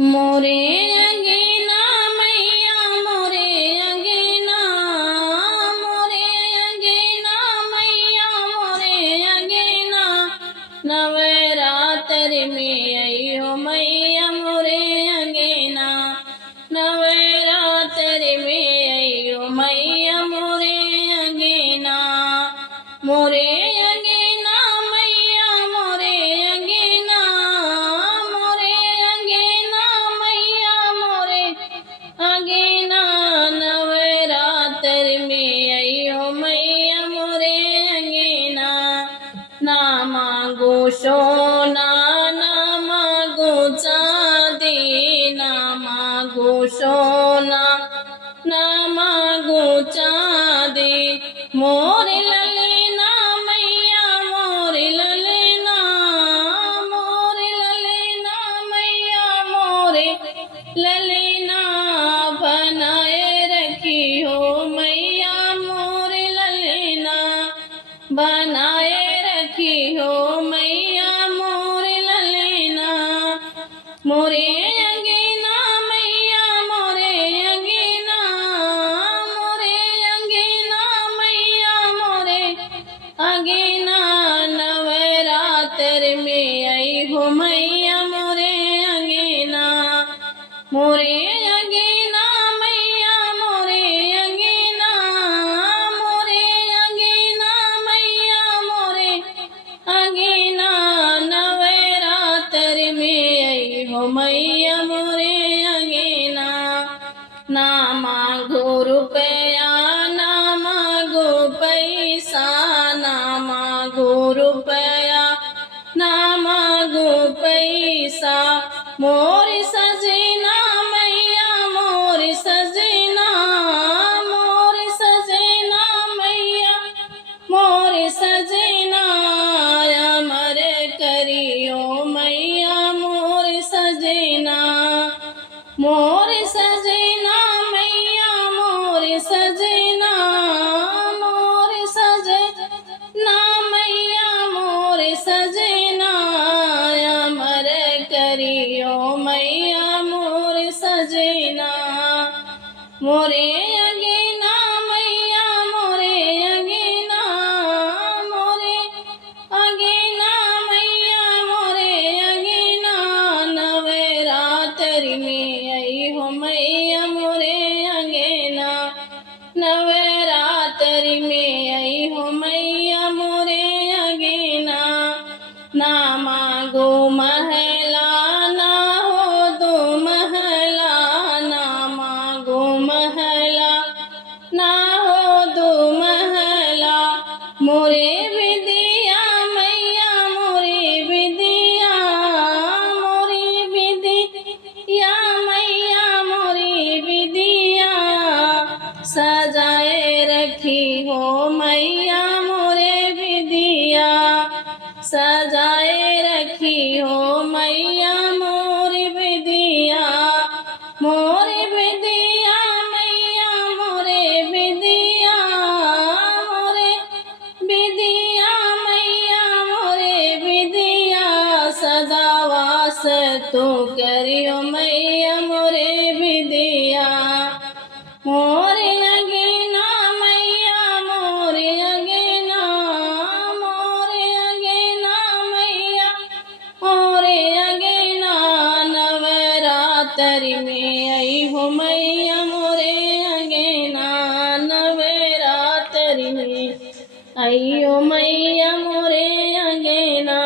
मोरे अंगना मैया मोरे अंगना, मोरे अंगना मैया मोरे अंगना, नवरात्र में आइयो मैया मोरे अंगना, नवरात्र में आइयो मैया मोरे अंगना, मोरे अंगना मैया मोरे अंगना, मोरे अंगना मैया मोरे अंगना, नवरात्र में आइयो मैया मोरे अंगना, ना मांगो सोना ना मांगो चांदी, ना मांगो सोना ना मांगो चांदी, मोरे ललना मैया मोरे ललना, मोरे ललना मैया मोरे ललना, बनाए रखी हो मैया मोरे ललना, बनाए रखी हो मैया मोरे ललना, मोरे अंगना मैया मोरे अंगना, मोरे अंगना मैया मोरे अंगना, नवरात्र में आई हो मैया मोरे अंगना, मोरे अंगना मैया मोरे अंगना, मोरे अंगना मैया मोरे अंगना, नवरात्र में आई हो मैया मोरे अंगना, ना मांगो रुपया ना मांगो पैसा, ना मांगो रुपया ना मांगो पैसा, मोरे सजना मैया मोरे सजना, मोरे सजना मैया मोरे सजना, अमर करियो मैया मोरे सजना, मोरे सजना मैया मोरे सजना, मोरे सजना मैया मोरे सजना, अमर करियो मैया मोरे सजना, मोरे अंगना मैया मोरे अंगना, मोरे अंगना मैया मोरे अंगना, नवरात्र में आई हो मैया मोरे अंगना, नवरात्र में आई हो मैया मोरे अंगना, ना मांगो महला ना हो दो महला, ना मांगो महला ना हो दो महला, मोरे विदिया मैया मोरे विदिया, मोरे विदिया मैया मोरे विदिया, सजाए रखी हो मैया मोरे विदिया, सजाए रखी हो मैया मोरे विदिया, मोरे विदिया मैया मोरे विदिया, मोरे विदिया मैया मोरे विदिया, सदा वास तू करियो मैया मोरे विदिया, मोरे अंगना मैया मोरे अंगना, मोरे अंगना मैया मोरे अंगना, नवरात्र में आई हो मैया मोरे अंगना, नवरात्र में आई हो मैया मोरे अंगना।